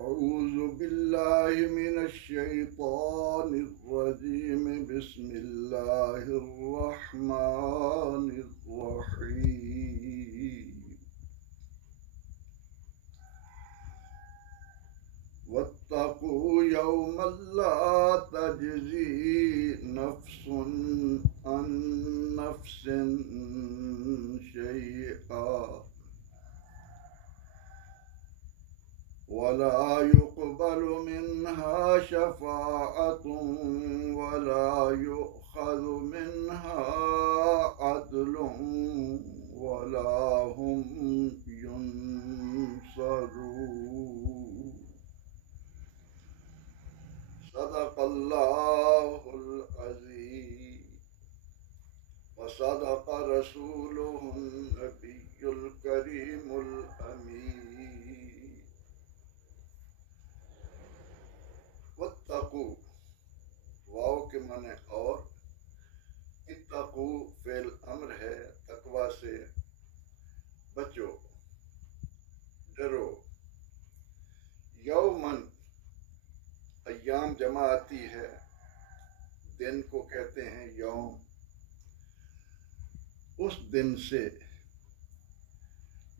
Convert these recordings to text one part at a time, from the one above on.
أعوذ بالله من الشيطان الرجيم بسم الله الرحمن الرحيم واتقوا يوما لا تجزي نفس عن نفس شيئا ولا يقبل منها شفاعة ولا يؤخذ منها عدل ولا هم ينصرون صدق الله العظيم وصدق رسوله النبي الكريم الأمين واتقو واو کے معنی اور اتقو فعل امر ہے تقوی سے بچو ڈرو یومن ایام جمع آتی ہے دن کو کہتے ہیں یوم اس دن سے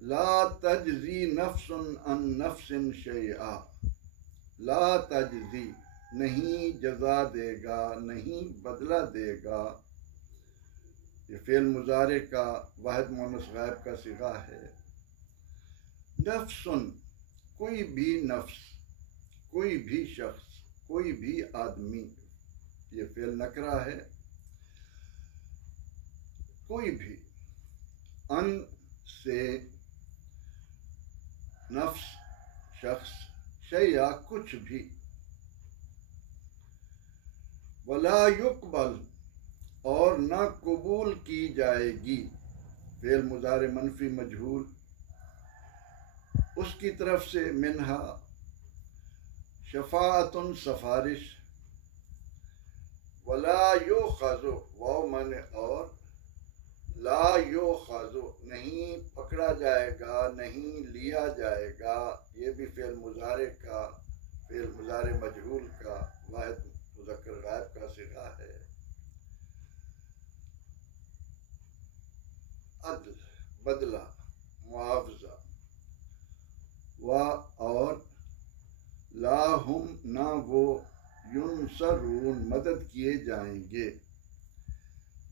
لا تجزی نفس عن نفس شیئا لا تجزی نہیں جزا دے گا نہیں بدلہ دے گا یہ فعل مضارع کا واحد مؤنث غائب کا صیغہ ہے نفس کوئی بھی نفس کوئی بھی شخص کوئی بھی آدمی یہ فعل نکرہ ہے کوئی بھی ان سے نفس شخص شیء کچھ بھی ولا یقبل اور نہ قبول کی جائے گی فعل مضارع منفی مجہول اس کی طرف سے منہا شفاعت سفارش ولا یؤخذ واو معنی اور لا یؤخذ نہیں پکڑا جائے گا نہیں لیا جائے گا یہ بھی فعل مضارع مجہول کا واحد مذکر غائب کا صیغہ ہے عدل بدلہ معاوضہ و اور لا ہم نہ وہ ینصرون مدد کیے جائیں گے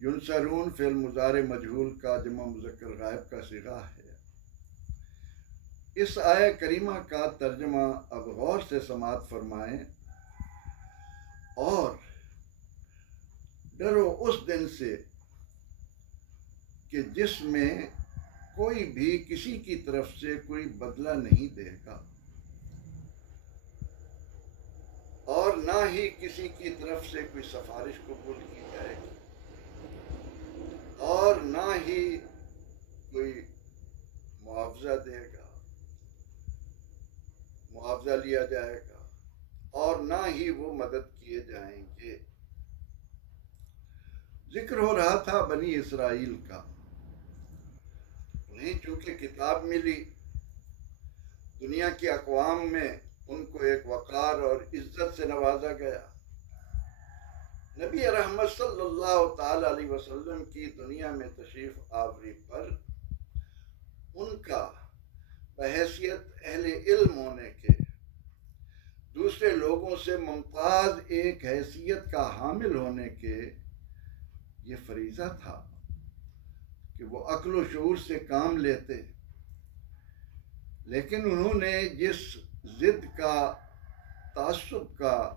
ینصرون فعل مضارع مجہول کا جمع مذکر غائب کا صیغہ ہے اس آیہ کریمہ کا ترجمہ اب غور سے سماعت فرمائیں اور ڈرو اس دن سے کہ جس میں کوئی بھی کسی کی طرف سے کوئی بدلہ نہیں دے گا اور نہ ہی کسی کی طرف سے کوئی سفارش قبول کی جائے گی اور نہ ہی کوئی معاوضہ دے گا معاوضہ لیا جائے گا اور نہ ہی وہ مدد کیے جائیں گے ذکر ہو رہا تھا بنی اسرائیل کا انہیں چونکہ کتاب ملی دنیا کی اقوام میں ان کو ایک وقار اور عزت سے نوازا گیا نبی رحمت صلی اللہ تعالی علیہ وسلم کی دنیا میں تشریف آوری پر ان کا بحیثیت اہل علم ہونے کے دوسرے لوگوں سے ممتاز ایک حیثیت کا حامل ہونے کے یہ فریضہ تھا کہ وہ عقل و شعور سے کام لیتے لیکن انہوں نے جس ضد کا تعصب کا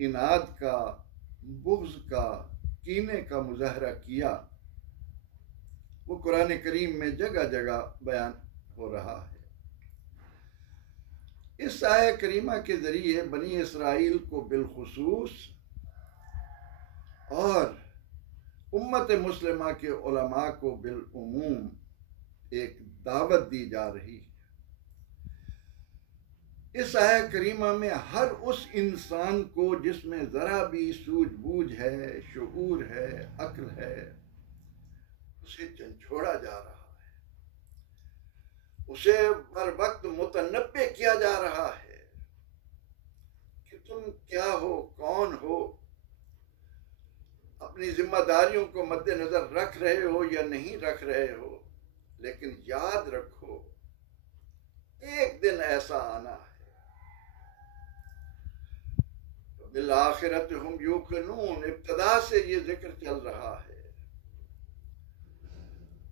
عناد کا بغض کا کینے کا مظاہرہ کیا وہ قرآن کریم میں جگہ جگہ بیان ہو رہا ہے اس آیہ کریمہ کے ذریعے بنی اسرائیل کو بالخصوص اور امت مسلمہ کے علماء کو بالعموم ایک دعوت دی جا رہی ہے اس آیہ کریمہ میں ہر اس انسان کو جس میں ذرا بھی سوجھ بوجھ ہے شعور ہے عقل ہے اسے جھنجھوڑا جا رہا ہے اسے بر وقت متنبع کیا جا رہا ہے ذمہ داریوں کو مد نظر رکھ رہے ہو یا نہیں رکھ رہے ہو، لیکن یاد رکھو ایک دن ایسا آنا ہے۔ بالآخرت ہم یوقنون، ابتدا سے یہ ذکر چل رہا ہے۔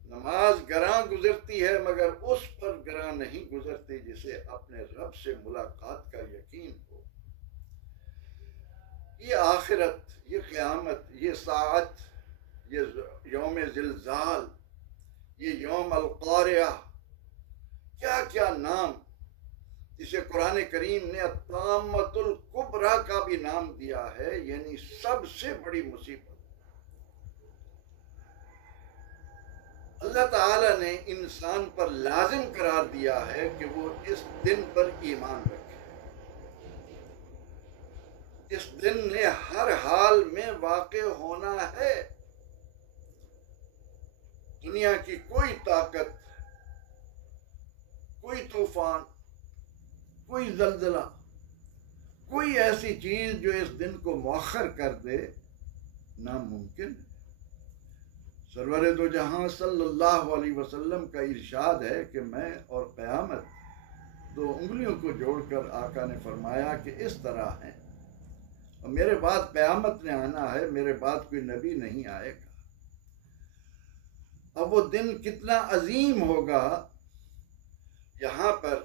نماز گراں گزرتی ہے مگر اس پر گراں نہیں گزرتی جسے اپنے رب سے ملاقات کا یقین ہو۔ یہ آخرت، یہ قیامت، یہ ساعت، یہ یوم زلزال، یہ یوم القاریہ، کیا کیا نام، جسے قرآن کریم نے الطامۃ الکبریٰ کا بھی نام دیا ہے، یعنی سب سے بڑی مصیبت۔ اللہ تعالیٰ نے انسان پر لازم قرار دیا ہے کہ وہ اس دن پر ایمان رکھے۔ اس دن نے ہر حال میں واقع ہونا ہے۔ دنیا کی کوئی طاقت، کوئی طوفان، کوئی زلزلہ، کوئی ایسی چیز جو اس دن کو مؤخر کر دے، ناممکن ہے۔ سرور دو جہاں صلی اللہ علیہ وسلم کا ارشاد ہے کہ میں اور قیامت دو انگلیوں کو جوڑ کر آقا نے فرمایا کہ اس طرح ہیں، اور میرے بعد قیامت نے آنا ہے، میرے بعد کوئی نبی نہیں آئے گا۔ اب وہ دن کتنا عظیم ہوگا، یہاں پر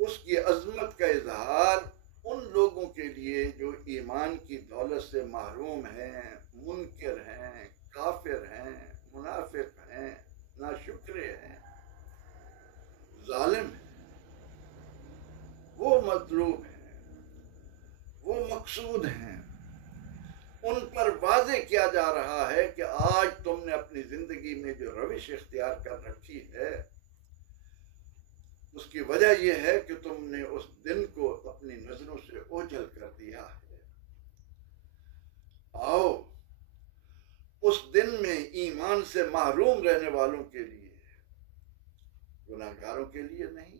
اس کی عظمت کا اظہار ان لوگوں کے لیے جو ایمان کی دولت سے محروم ہیں، منکر ہیں، کافر ہیں، منافق ہیں، ناشکرے ہیں، ظالم ہیں، وہ مطلوب ہیں، وہ مقصود ہیں۔ ان پر واضح کیا جا رہا ہے کہ آج تم نے اپنی زندگی میں جو روش اختیار کر رکھی ہے، اس کی وجہ یہ ہے کہ تم نے اس دن کو اپنی نظروں سے اوجھل کر دیا ہے۔ آؤ اس دن میں ایمان سے محروم رہنے والوں کے لیے، گناہ گاروں کے لیے نہیں،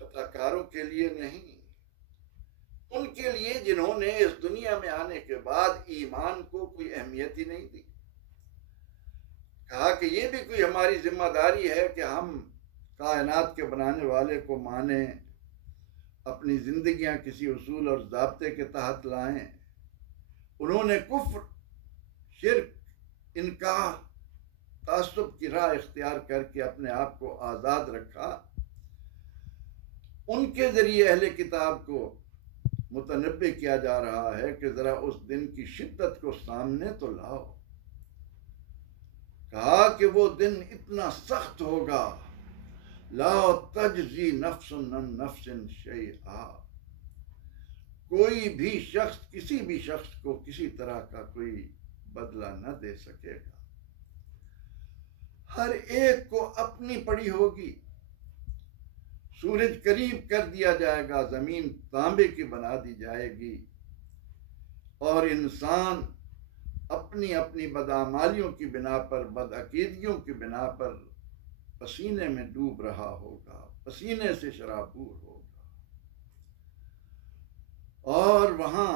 خطا کاروں کے لیے نہیں، ان کے لیے جنہوں نے اس دنیا میں آنے کے بعد ایمان کو کوئی اہمیت ہی نہیں دی۔ کہا کہ یہ بھی کوئی ہماری ذمہ داری ہے کہ ہم کائنات کے بنانے والے کو مانیں، اپنی زندگیاں کسی اصول اور ضابطے کے تحت لائیں۔ انہوں نے کفر، شرک، انکار، تعصب کی راہ اختیار کر کے اپنے آپ کو آزاد رکھا۔ ان کے ذریعے اہل کتاب کو متنبہ کیا جا رہا ہے کہ ذرا اس دن کی شدت کو سامنے تو لاؤ۔ کہا کہ وہ دن اتنا سخت ہوگا، لا تجزی نفس عن نفس شیئا، کوئی بھی شخص کسی بھی شخص کو کسی طرح کا کوئی بدلہ نہ دے سکے گا۔ ہر ایک کو اپنی پڑی ہوگی۔ سورج قریب کر دیا جائے گا، زمین تانبے کی بنا دی جائے گی، اور انسان اپنی اپنی بدعمالیوں کی بنا پر، بدعقیدگیوں کی بنا پر پسینے میں ڈوب رہا ہوگا، پسینے سے شرابور ہوگا۔ اور وہاں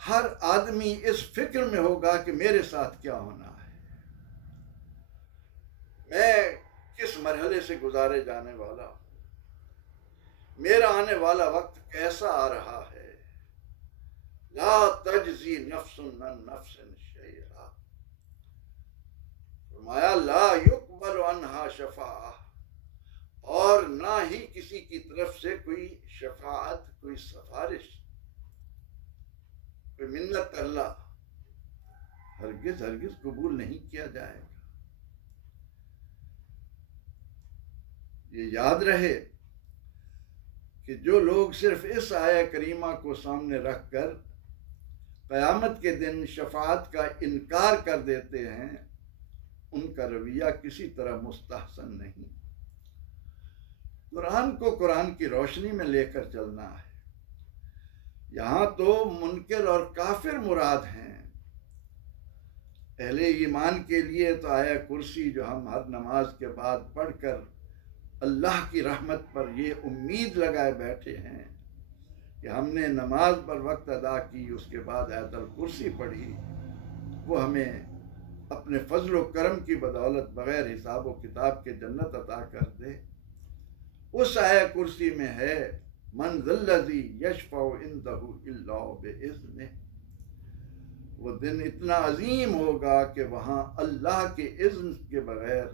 ہر آدمی اس فکر میں ہوگا کہ میرے ساتھ کیا ہونا ہے، میں کس مرحلے سے گزارے جانے والا ہوں، میرا آنے والا وقت کیسا آ رہا ہے۔ لا تجزی نفس عن نفس شیئا، فرمایا لا یقبل عنہا شفاعہ، اور نہ ہی کسی کی طرف سے کوئی شفاعت، کوئی سفارش، کوئی منت اللہ ہرگز ہرگز قبول نہیں کیا جائے گا۔ یہ یاد رہے کہ جو لوگ صرف اس آیہ کریمہ کو سامنے رکھ کر قیامت کے دن شفاعت کا انکار کر دیتے ہیں، ان کا رویہ کسی طرح مستحسن نہیں۔ قرآن کو قرآن کی روشنی میں لے کر چلنا ہے۔ یہاں تو منکر اور کافر مراد ہیں۔ اہل ایمان کے لیے تو آیہ کرسی جو ہم ہر نماز کے بعد پڑھ کر اللہ کی رحمت پر یہ امید لگائے بیٹھے ہیں کہ ہم نے نماز پر وقت ادا کی، اس کے بعد آیت الکرسی پڑھی، وہ ہمیں اپنے فضل و کرم کی بدولت بغیر حساب و کتاب کے جنت عطا کر دے۔ اس آیت کرسی میں ہے من ذا الذی یشفع عندہ الا باذنہ۔ وہ دن اتنا عظیم ہوگا کہ وہاں اللہ کے اذن کے بغیر،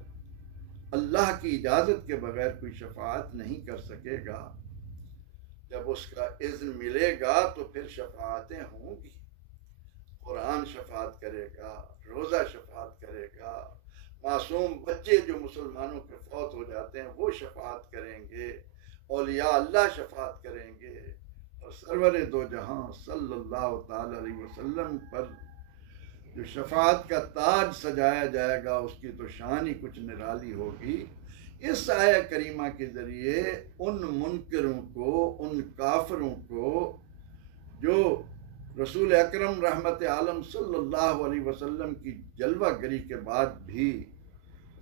اللہ کی اجازت کے بغیر کوئی شفاعت نہیں کر سکے گا۔ جب اس کا اذن ملے گا تو پھر شفاعتیں ہوں گی۔ قرآن شفاعت کرے گا، روزہ شفاعت کرے گا، معصوم بچے جو مسلمانوں کے فوت ہو جاتے ہیں وہ شفاعت کریں گے، اولیاء اللہ شفاعت کریں گے، اور سرور دو جہاں صلی اللہ تعالی علیہ وسلم پر جو شفاعت کا تاج سجایا جائے گا اس کی تو شان ہی کچھ نرالی ہوگی۔ اس آیہ کریمہ کے ذریعے ان منکروں کو، ان کافروں کو جو رسول اکرم رحمت عالم صلی اللہ علیہ وسلم کی جلوہ گری کے بعد بھی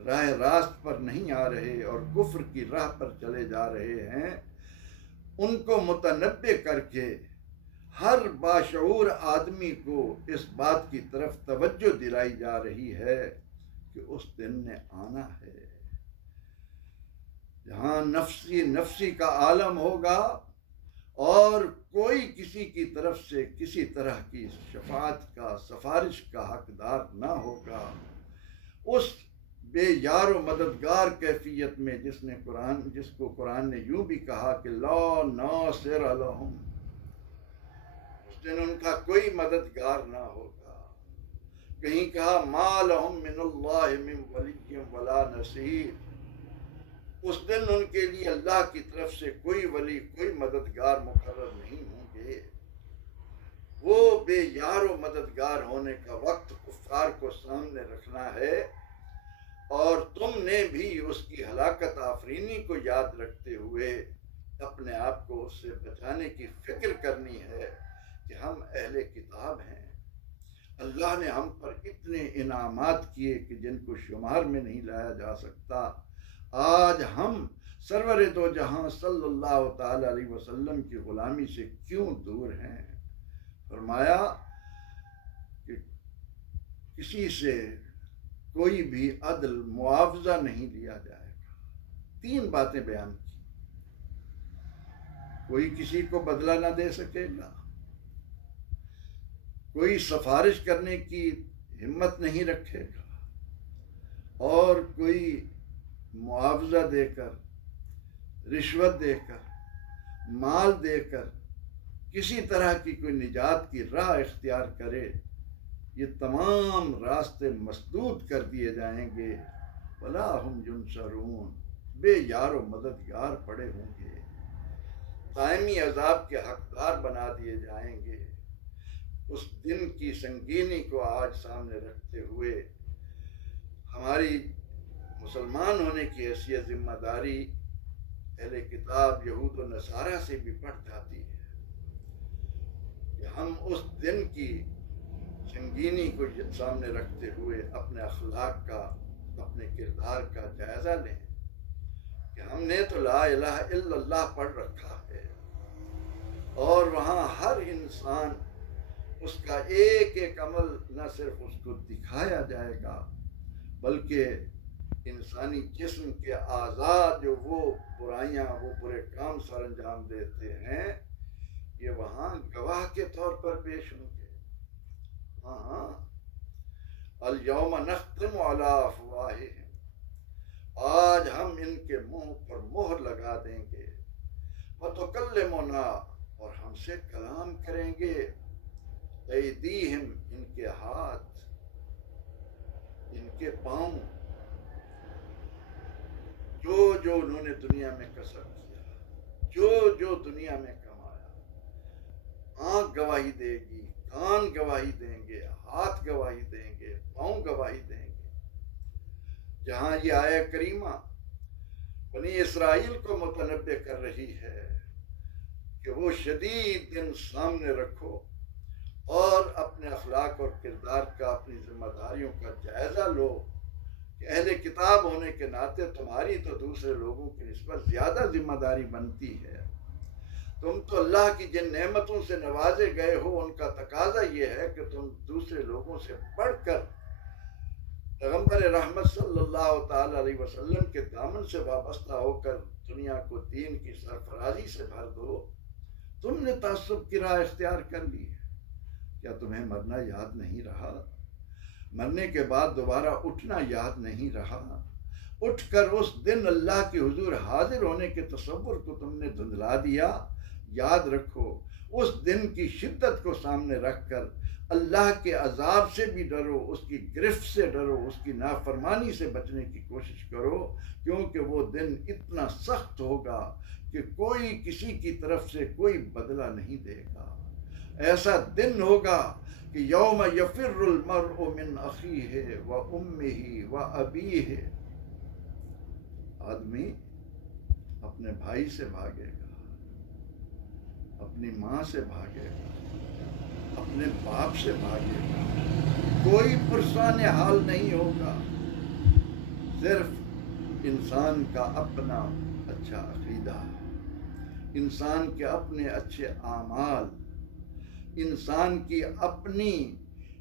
راہ راست پر نہیں آ رہے اور کفر کی راہ پر چلے جا رہے ہیں، ان کو متنبہ کر کے ہر باشعور آدمی کو اس بات کی طرف توجہ دلائی جا رہی ہے کہ اس دن نے آنا ہے جہاں نفسی نفسی کا عالم ہوگا اور کوئی کسی کی طرف سے کسی طرح کی شفاعت کا، سفارش کا حقدار نہ ہوگا۔ اس بے یار و مددگار کیفیت میں جس کو قرآن نے یوں بھی کہا کہ لا ناصر لہم، اس دن ان کا کوئی مددگار نہ ہوگا۔ کہیں کہا ما لہم من اللہ من ولی ولا نصیر، اس دن ان کے لیے اللہ کی طرف سے کوئی ولی، کوئی مددگار مقرر نہیں ہوں گے۔ وہ بے یار و مددگار ہونے کا وقت کفار کو سامنے رکھنا ہے، اور تم نے بھی اس کی ہلاکت آفرینی کو یاد رکھتے ہوئے اپنے آپ کو اس سے بچانے کی فکر کرنی ہے کہ ہم اہل کتاب ہیں۔ اللہ نے ہم پر اتنے انعامات کیے کہ جن کو شمار میں نہیں لایا جا سکتا۔ آج ہم سرور دو جہاں صلی اللہ تعالی علیہ وسلم کی غلامی سے کیوں دور ہیں؟ فرمایا کہ کسی سے کوئی بھی عدل معاوضہ نہیں لیا جائے گا۔ 3 باتیں بیان کی۔ کوئی کسی کو بدلہ نہ دے سکے گا، کوئی سفارش کرنے کی ہمت نہیں رکھے گا، اور کوئی معاوضہ دے کر، رشوت دے کر، مال دے کر کسی طرح کی کوئی نجات کی راہ اختیار کرے، یہ تمام راستے مسدود کر دیے جائیں گے۔ ولا ہم ینصرون، بے یار و مددگار پڑے ہوں گے، دائمی عذاب کے حقدار بنا دیے جائیں گے۔ اس دن کی سنگینی کو آج سامنے رکھتے ہوئے ہماری مسلمان ہونے کی حیثیت ذمہ داری اہل کتاب یہود و نصارہ سے بھی بڑھ جاتی ہے کہ ہم اس دن کی سنگینی کو سامنے رکھتے ہوئے اپنے اخلاق کا، اپنے کردار کا جائزہ لیں کہ ہم نے تو لا الہ الا اللہ پڑھ رکھا ہے، اور وہاں ہر انسان اس کا ایک ایک عمل نہ صرف اس کو دکھایا جائے گا بلکہ انسانی جسم کے اعضاء جو وہ برائیاں، وہ برے کام سر انجام دیتے ہیں، یہ وہاں گواہ کے طور پر پیش ہوں گے۔ ہاں الیوم نختم علی افواہہم، آج ہم ان کے منہ پر مہر لگا دیں گے، وتکلمنا، اور ہم سے کلام کریں گے، ایدیہم، ان کے ہاتھ، ان کے پاؤں، جو انہوں نے دنیا میں کسب کیا، جو دنیا میں کمایا، آنکھ گواہی دے گی، کان گواہی دیں گے، ہاتھ گواہی دیں گے، پاؤں گواہی دیں گے۔ جہاں یہ آیہ کریمہ بنی اسرائیل کو متنبہ کر رہی ہے کہ وہ شدید دن سامنے رکھو اور اپنے اخلاق اور کردار کا، اپنی ذمہ داریوں کا جائزہ لو کہ اہل کتاب ہونے کے ناطے تمہاری تو دوسرے لوگوں کی نسبت زیادہ ذمہ داری بنتی ہے۔ تم تو اللہ کی جن نعمتوں سے نوازے گئے ہو ان کا تقاضا یہ ہے کہ تم دوسرے لوگوں سے بڑھ کر پیغمبر رحمت صلی اللہ تعالی علیہ وسلم کے دامن سے وابستہ ہو کر دنیا کو دین کی سرفرازی سے بھر دو۔ تم نے تعصب کی راہ اختیار کر لی۔ کیا تمہیں مرنا یاد نہیں رہا؟ مرنے کے بعد دوبارہ اٹھنا یاد نہیں رہا؟ اٹھ کر اس دن اللہ کے حضور حاضر ہونے کے تصور کو تم نے دھندلا دیا۔ یاد رکھو، اس دن کی شدت کو سامنے رکھ کر اللہ کے عذاب سے بھی ڈرو، اس کی گرفت سے ڈرو، اس کی نافرمانی سے بچنے کی کوشش کرو، کیونکہ وہ دن اتنا سخت ہوگا کہ کوئی کسی کی طرف سے کوئی بدلہ نہیں دے گا۔ ایسا دن ہوگا کہ یوم یفر المرء من اخیہ و امہ و ابیہ، آدمی اپنے بھائی سے بھاگے گا، اپنی ماں سے بھاگے گا، اپنے باپ سے بھاگے گا، کوئی پرسان حال نہیں ہوگا، صرف انسان کا اپنا اچھا عقیدہ، انسان کے اپنے اچھے اعمال، انسان کی اپنی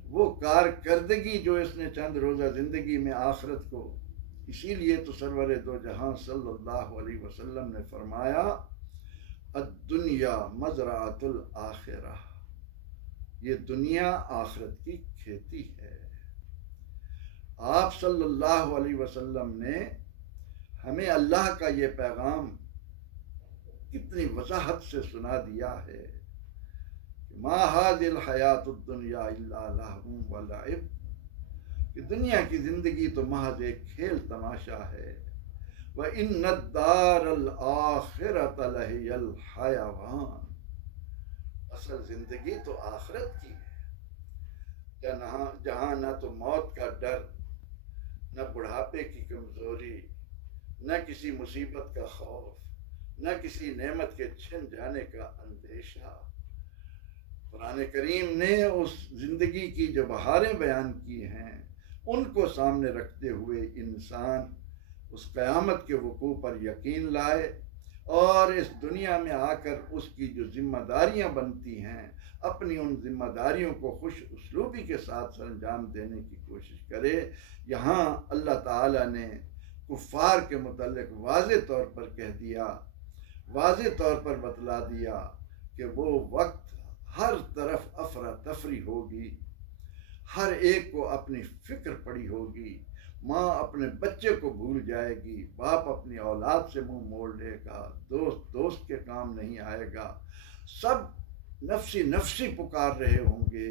وہ کارکردگی جو اس نے چند روزہ زندگی میں آخرت کو، اسی لیے تو سرور دو جہاں صلی اللہ علیہ وسلم نے فرمایا الدنیا مزرعۃ الآخرہ، یہ دنیا آخرت کی کھیتی ہے۔ آپ صلی اللہ علیہ وسلم نے ہمیں اللہ کا یہ پیغام کتنی وضاحت سے سنا دیا ہے کہ ما هذه الحیات الدنیا الا لہو ولعب، کہ دنیا کی زندگی تو محض ایک کھیل تماشا ہے۔ وَإِنَّ الدَّارَ الْآخِرَةَ لَهِيَ الْحَيَوَانُ، اصل زندگی تو آخرت کی ہے، جہاں نہ تو موت کا ڈر، نہ بڑھاپے کی کمزوری، نہ کسی مصیبت کا خوف، نہ کسی نعمت کے چھن جانے کا اندیشہ۔ قرآن کریم نے اس زندگی کی جو بہاریں بیان کی ہیں ان کو سامنے رکھتے ہوئے انسان اس قیامت کے وقوع پر یقین لائے، اور اس دنیا میں آ کر اس کی جو ذمہ داریاں بنتی ہیں اپنی ان ذمہ داریوں کو خوش اسلوبی کے ساتھ سر انجام دینے کی کوشش کرے۔ یہاں اللہ تعالیٰ نے کفار کے متعلق واضح طور پر کہہ دیا، واضح طور پر بتلا دیا کہ وہ وقت ہر طرف افراتفری ہوگی، ہر ایک کو اپنی فکر پڑی ہوگی، ماں اپنے بچے کو بھول جائے گی، باپ اپنی اولاد سے منہ موڑ لے گا، دوست دوست کے کام نہیں آئے گا، سب نفسی نفسی پکار رہے ہوں گے۔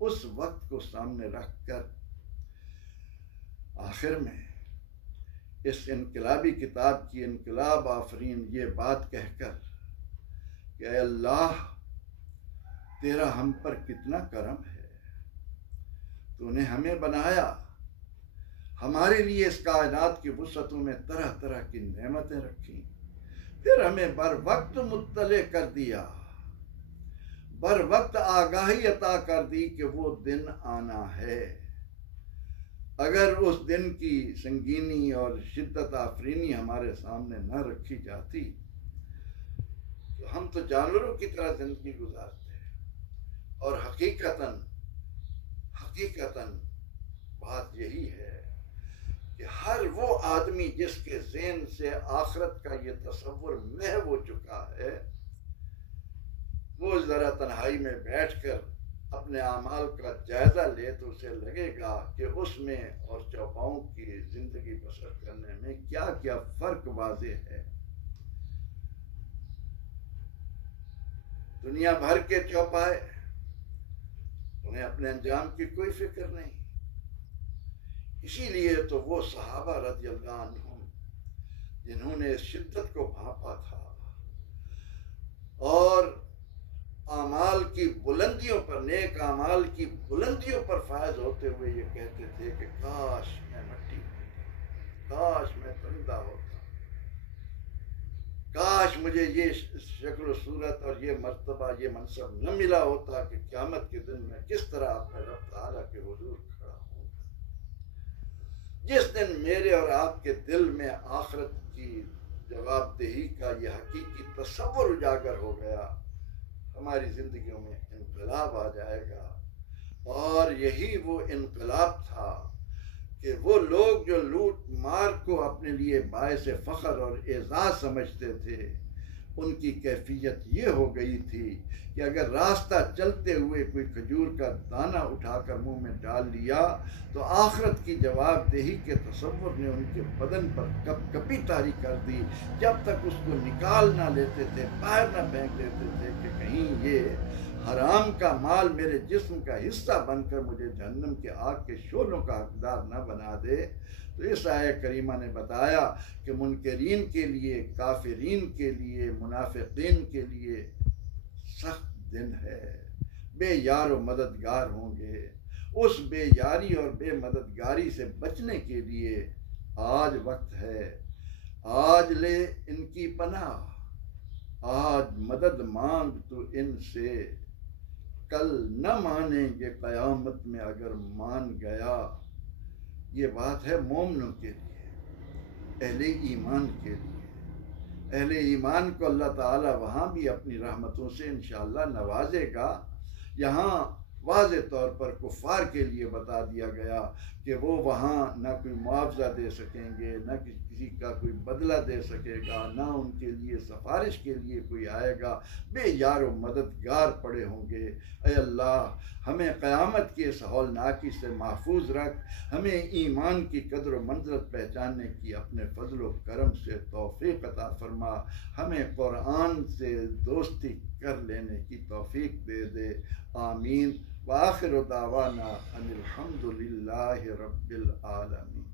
اس وقت کو سامنے رکھ کر آخر میں اس انقلابی کتاب کی انقلاب آفرین یہ بات کہہ کر کہ اے اللہ تیرا ہم پر کتنا کرم ہے، تو نے ہمیں بنایا، ہمارے لیے اس کائنات کی وسعتوں میں طرح طرح کی نعمتیں رکھیں، پھر ہمیں بر وقت مطلع کر دیا، بر وقت آگاہی عطا کر دی کہ وہ دن آنا ہے۔ اگر اس دن کی سنگینی اور شدت آفرینی ہمارے سامنے نہ رکھی جاتی تو ہم تو جانوروں کی طرح زندگی گزارتے، اور حقیقتاً بات یہی ہے کہ ہر وہ آدمی جس کے ذہن سے آخرت کا یہ تصور محو ہو چکا ہے، وہ ذرا تنہائی میں بیٹھ کر اپنے اعمال کا جائزہ لے تو اسے لگے گا کہ اس میں اور چوپاؤں کی زندگی بسر کرنے میں کیا کیا فرق واضح ہے۔ دنیا بھر کے چوپائے، انہیں اپنے انجام کی کوئی فکر نہیں، اسی لیے تو وہ صحابہ رضی اللہ عنہم جنہوں نے اس شدت کو بھانپا تھا اور اعمال کی بلندیوں پر، نیک اعمال کی بلندیوں پر فائز ہوتے ہوئے یہ کہتے تھے کہ کاش میں مٹی ہوتا، کاش میں پرندہ ہوتا، کاش مجھے یہ شکل و صورت اور یہ مرتبہ، یہ منصب نہ ملا ہوتا کہ قیامت کے دن میں کس طرح اپنے رب تعالیٰ کے حضور کھڑا ہوں۔ جس دن میرے اور آپ کے دل میں آخرت کی جواب دہی کا یہ حقیقی تصور اجاگر ہو گیا، ہماری زندگیوں میں انقلاب آ جائے گا۔ اور یہی وہ انقلاب تھا کہ وہ لوگ جو لوٹ مار کو اپنے لیے باعث فخر اور اعزاز سمجھتے تھے، ان کی کیفیت یہ ہو گئی تھی کہ اگر راستہ چلتے ہوئے کوئی کھجور کا دانہ اٹھا کر منہ میں ڈال لیا تو آخرت کی جواب دہی کے تصور نے ان کے بدن پر کپ کپی طاری کر دی، جب تک اس کو نکال نہ لیتے تھے، باہر نہ پھینک دیتے تھے کہ کہیں یہ حرام کا مال میرے جسم کا حصہ بن کر مجھے جہنم کے آگ کے شعلوں کا حقدار نہ بنا دے۔ تو اس آیہ کریمہ نے بتایا کہ منکرین کے لیے، کافرین کے لیے، منافقین کے لیے سخت دن ہے، بے یار و مددگار ہوں گے۔ اس بے یاری اور بے مددگاری سے بچنے کے لیے آج وقت ہے، آج لے ان کی پناہ، آج مدد مانگ تو ان سے، کل نہ مانیں گے قیامت میں اگر مان گیا۔ یہ بات ہے مومنوں کے لیے، اہل ایمان کے لیے۔ اہل ایمان کو اللہ تعالی وہاں بھی اپنی رحمتوں سے انشاءاللہ نوازے گا۔ یہاں واضح طور پر کفار کے لیے بتا دیا گیا کہ وہ وہاں نہ کوئی معاوضہ دے سکیں گے، نہ کسی کا کوئی بدلہ دے سکے گا، نہ ان کے لیے سفارش کے لیے کوئی آئے گا، بے یار و مددگار پڑے ہوں گے۔ اے اللہ ہمیں قیامت کی اس ہولناکی سے محفوظ رکھ، ہمیں ایمان کی قدر و منزلت پہچاننے کی اپنے فضل و کرم سے توفیق عطا فرما، ہمیں قرآن سے دوستی کر لینے کی توفیق دے دے، آمین۔ وآخر دعوانا ان الحمد للہ رب العالمین۔